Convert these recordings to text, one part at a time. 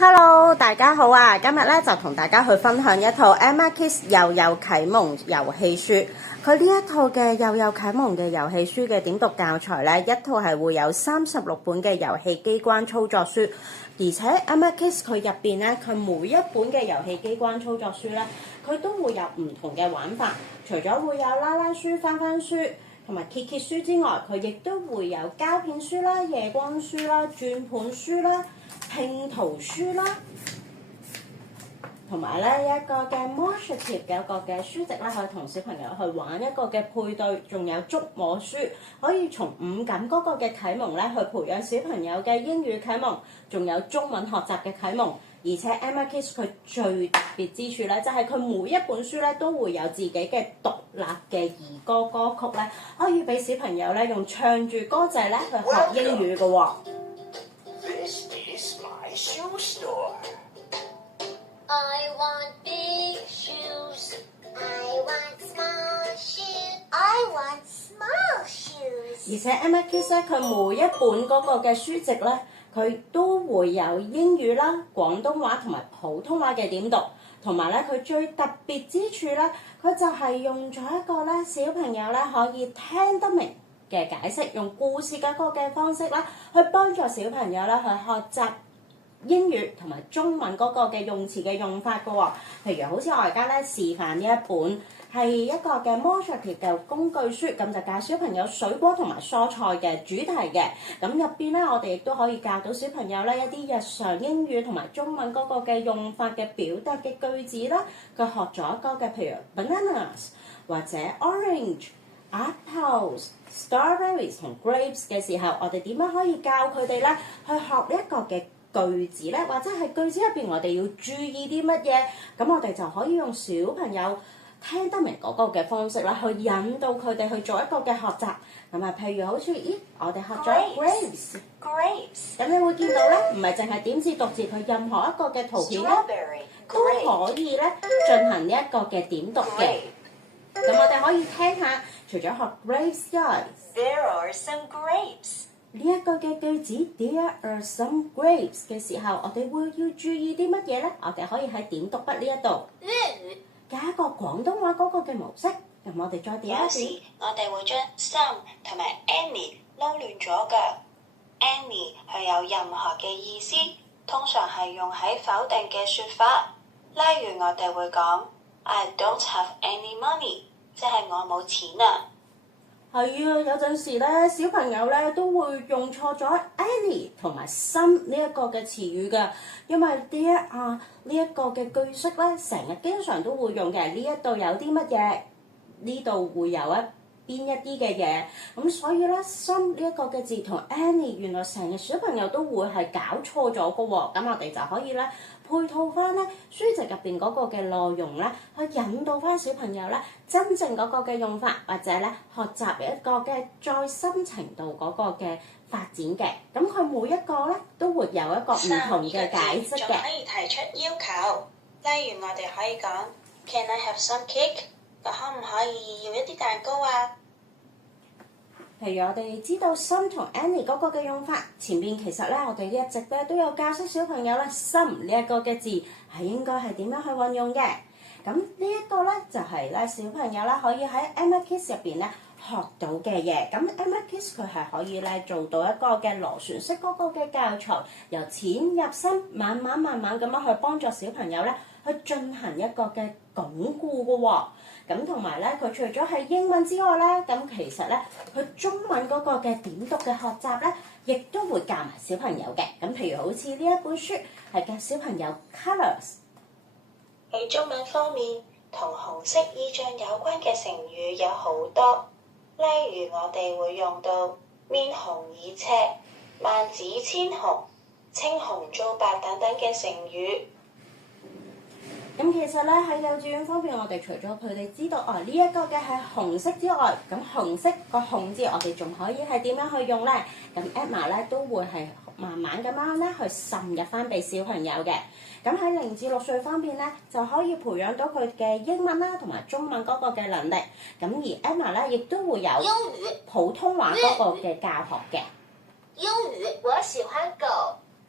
Hello，大家好啊！今日咧就同大家去分享一套 Emma Kiss 幼幼啟蒙遊戲書。佢呢一套嘅幼幼啟蒙嘅遊戲書嘅點讀教材咧，一套係會有36本嘅遊戲機關操作書，而且 Emma Kiss 佢入邊咧，佢每一本嘅遊戲機關操作書咧，佢都會有唔同嘅玩法。除咗會有啦啦書、翻翻書同埋揭揭書之外，佢亦都會有膠片書啦、夜光書啦、轉盤書啦、拼圖書啦，同埋咧一個嘅魔術貼嘅一個嘅書籍咧，可以同小朋友去玩一個嘅配對，仲有觸摸書，可以從五感嗰個嘅啟蒙咧去培養小朋友嘅英語啟蒙，仲有中文學習嘅啟蒙。而且 Emma Kiss 佢最特別之處咧，就係佢每一本書咧都會有自己嘅獨立嘅兒歌歌曲咧，可以俾小朋友咧用唱住歌仔咧去學英語嘅喎。This is my shoe store. I want big shoes. I want small shoes. I want small shoes. 而且 Emma Kiss 咧，佢每一本嗰個嘅書籍咧，佢都會有英語啦、廣東話同埋普通話嘅點讀，同埋咧佢最特別之處咧，佢就係用咗一個咧小朋友咧可以聽得明嘅解釋，用故事嗰個嘅方式啦，去幫助小朋友咧去學習英語同埋中文嗰個嘅用詞嘅用法嘅喎。譬如好似我而家咧示範呢一本係一個嘅魔術貼嘅工具書，咁就教小朋友水果同埋蔬菜嘅主題嘅。咁入邊咧，我哋亦都可以教到小朋友咧一啲日常英語同埋中文嗰個嘅用法嘅表達嘅句子啦。佢學咗一個嘅譬如 bananas 或者 orange、apples、strawberries 同 grapes 嘅時候，我哋點樣可以教佢哋咧去學呢一個嘅句子咧，或者係句子入邊我哋要注意啲乜嘢？咁我哋就可以用小朋友聽得明嗰個嘅方式啦，去引導佢哋去做一個嘅學習。咁啊，譬如好似我哋學咗 grapes， 咁你會見到咧，唔係淨係點字讀字，佢任何一個嘅圖片咧都可以咧進行呢一個嘅點讀嘅。咁我哋可以聽下，除咗學 grapes 之外 There are some grapes. 呢一個嘅句子 There are some grapes 嘅時候，我哋會要注意啲乜嘢咧？我哋可以喺點讀筆呢一度加一個廣東話嗰個嘅模式。咁我哋再點一有時我哋會將 some 同埋 any 撈亂咗㗎。any 係有任何嘅意思，通常係用喺否定嘅説法。例如我哋會講 I don't have any money，即係我冇錢啊。係啊，有陣時咧，小朋友咧都會用錯咗 any 同埋 some 呢一個嘅詞語㗎，因為 there are 呢一個嘅句式咧，成日經常都會用嘅。呢一度有啲乜嘢，呢度會有邊一啲嘅嘢，咁所以咧 some 呢一個嘅字同 any 原來成日小朋友都會係搞錯咗嘅喎。咁我哋就可以咧配套翻咧書籍入邊嗰個嘅內容咧，去引導翻小朋友咧真正嗰個嘅用法，或者咧學習一個嘅再深程度嗰個嘅發展嘅。咁佢每一個咧都會有一個唔同嘅解釋嘅。仲可以提出要求，例如我哋可以講 Can I have some cake？ 可唔可以要一啲蛋糕啊？譬如我哋知道 some 同 any 嗰個嘅用法，前邊其實咧我哋一直咧都有教識小朋友咧 some 呢一個嘅字係應該係點樣去運用嘅。咁呢一個咧就係咧小朋友啦可以喺 Emma Kiss 入邊咧學到嘅嘢。咁 Emma Kiss 佢係可以咧做到一個嘅螺旋式嗰個嘅教材，由淺入深，慢慢咁樣去幫助小朋友咧去進行一個嘅鞏固嘅喎。咁同埋咧，佢除咗係英文之外咧，咁其實咧，佢中文嗰個嘅點讀嘅學習咧，亦都會教埋小朋友嘅。咁譬如好似呢一本書係教小朋友 colours。喺中文方面，同紅色意象有關嘅成語有好多，例如我哋會用到面紅耳赤、萬紫千紅、青紅皂白等等嘅成語。咁其實咧喺幼稚園方面，我哋除咗佢哋知道呢一個嘅係紅色之外，咁紅色個紅字我哋仲可以係點樣去用咧？咁 Emma 咧都會係慢慢咁樣咧去滲入翻俾小朋友嘅。咁喺0至6歲方面咧，就可以培養到佢嘅英文啦同埋中文嗰個嘅能力。咁而 Emma 咧亦都會有普通話嗰個嘅教學嘅。英語我喜歡狗。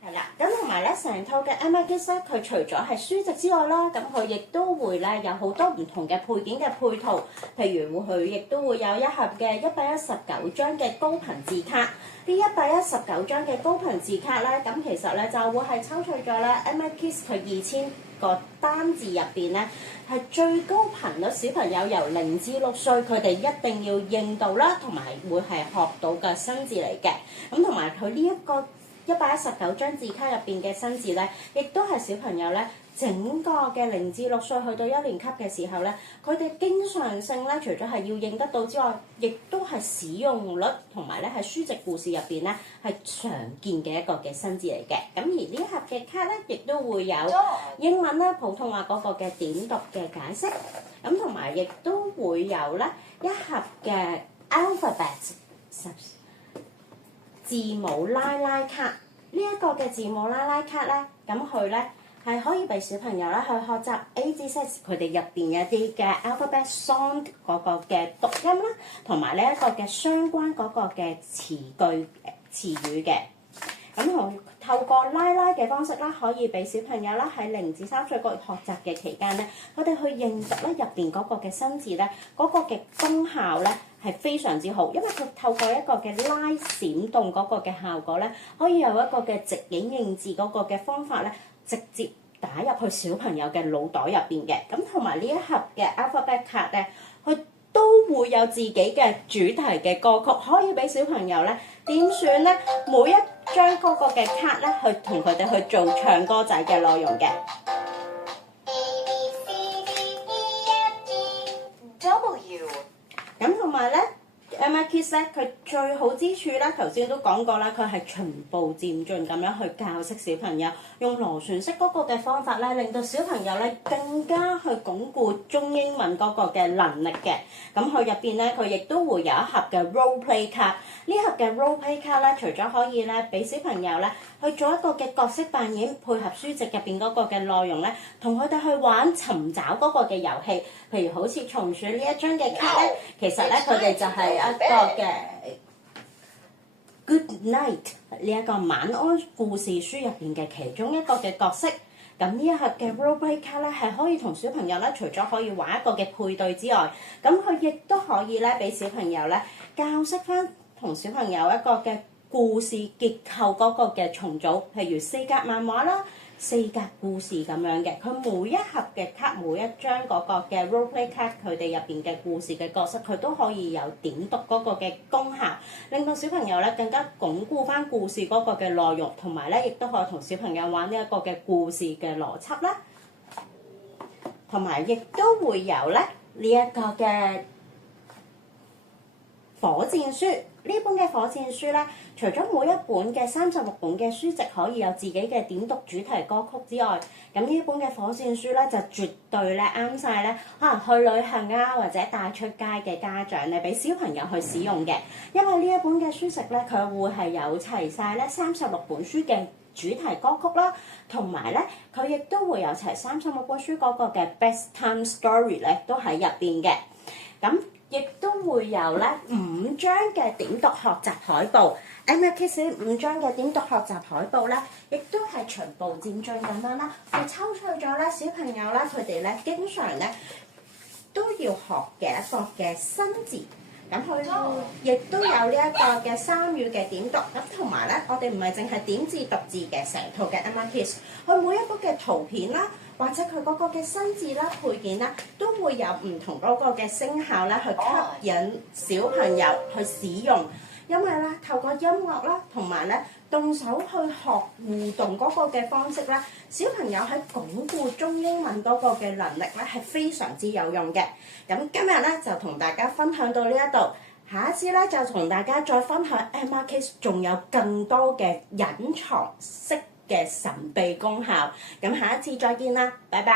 係啦，咁同埋咧成套嘅 Emma Kids 咧，佢除咗係書籍之外啦，咁佢亦都會咧有好多唔同嘅配件嘅配套，譬如佢亦都會有一盒嘅119張嘅高頻字卡。呢119張嘅高頻字卡咧，咁其實咧就會係抽取咗咧 Emma Kids 佢2000個單字入邊咧，係最高頻率小朋友由0至6歲佢哋一定要認到啦，同埋會係學到嘅新字嚟嘅。咁同埋佢呢一個119張字卡入邊嘅新字咧，亦都係小朋友咧整個嘅0至6歲去到1年級嘅時候咧，佢哋經常性咧，除咗係要認得到之外，亦都係使用率同埋咧喺書籍故事入邊咧係常見嘅一個嘅新字嚟嘅。咁而呢盒嘅卡咧，亦都會有英文啦、普通話嗰個嘅點讀嘅解釋，咁同埋亦都會有咧一盒嘅 alphabet 字母拉拉卡。呢一個嘅字母拉拉卡咧，咁佢咧係可以俾小朋友咧去學習 A 至 Z 佢哋入邊一啲嘅 alphabet song 嗰個嘅讀音啦，同埋呢一個嘅相關嗰個嘅詞語嘅。咁透過拉拉嘅方式啦，可以俾小朋友啦喺0至3歲個學習嘅期間咧，佢哋去認讀咧入邊嗰個嘅新字咧，嗰個嘅功效咧係非常之好，因為佢透過一個嘅拉閃動嗰個嘅效果咧，可以有一個嘅直影認字嗰個嘅方法咧，直接打入去小朋友嘅腦袋入邊嘅。咁同埋呢一盒嘅 alphabet 卡咧，佢都會有自己嘅主題嘅歌曲，可以俾小朋友咧點選咧每一張嗰個嘅卡咧，去同佢哋去做唱歌仔嘅內容嘅。W 咁同埋咧 Emma Kids 咧，佢最好之處咧，頭先都講過啦，佢係循步漸進咁樣去教識小朋友，用螺旋式嗰個嘅方法咧，令到小朋友咧更加去鞏固中英文嗰個嘅能力嘅。咁佢入邊咧，佢亦都會有一盒嘅 role play 卡。呢盒嘅 role play 卡咧，除咗可以咧俾小朋友咧去做一個嘅角色扮演，配合書籍入邊嗰個嘅內容咧，同佢哋去玩尋找嗰個嘅遊戲。譬如好似松鼠呢一張嘅卡咧，其實咧佢哋就係一個嘅 Good Night 呢一個晚安故事書入邊嘅其中一個嘅角色。咁呢一盒嘅 role play 卡咧，係可以同小朋友咧，除咗可以玩一個嘅配對之外，咁佢亦都可以咧俾小朋友咧教識翻同小朋友一個嘅故事結構嗰個嘅重組，譬如4格漫畫啦、4格故事咁樣嘅。佢每一盒嘅卡，每一張嗰個嘅 role play 卡，佢哋入邊嘅故事嘅角色，佢都可以有點讀嗰個嘅功效，令到小朋友咧更加鞏固翻故事嗰個嘅內容，同埋咧亦都可以同小朋友玩呢一個嘅故事嘅邏輯啦，同埋亦都會有咧呢一個嘅火箭書。呢本嘅火箭書咧，除咗每一本嘅36本嘅書籍可以有自己嘅點讀主題歌曲之外，咁呢本嘅火箭書咧就絕對咧啱晒咧，可能去旅行啊或者帶出街嘅家長咧，俾小朋友去使用嘅。因為呢一本嘅書籍咧，佢會係有齊晒咧36本書嘅主題歌曲啦，同埋咧佢亦都會有齊36本書嗰個嘅 best time story 咧，都喺入邊嘅。咁亦都會有咧5張嘅點讀學習海報。Emma Kids 5張嘅點讀學習海報咧，亦都係循步漸進咁樣啦，去抽取咗咧小朋友啦，佢哋咧經常咧都要學嘅一個嘅新字。咁佢亦都有呢一個嘅3語嘅點讀。咁同埋咧，我哋唔係淨係點字讀字嘅，成套嘅 Emma Kids，佢每一幅嘅圖片啦，或者佢嗰個嘅新字啦、配件啦，都會有唔同嗰個嘅聲效啦，去吸引小朋友去使用。因為咧，透過音樂啦，同埋咧動手去學互動嗰個嘅方式咧，小朋友喺鞏固中英文嗰個嘅能力咧係非常之有用嘅。咁今日咧就同大家分享到呢一度，下一次咧就同大家再分享 Emma Kids 仲有更多嘅隱藏式嘅神秘功效。咁下一次再見啦，拜拜。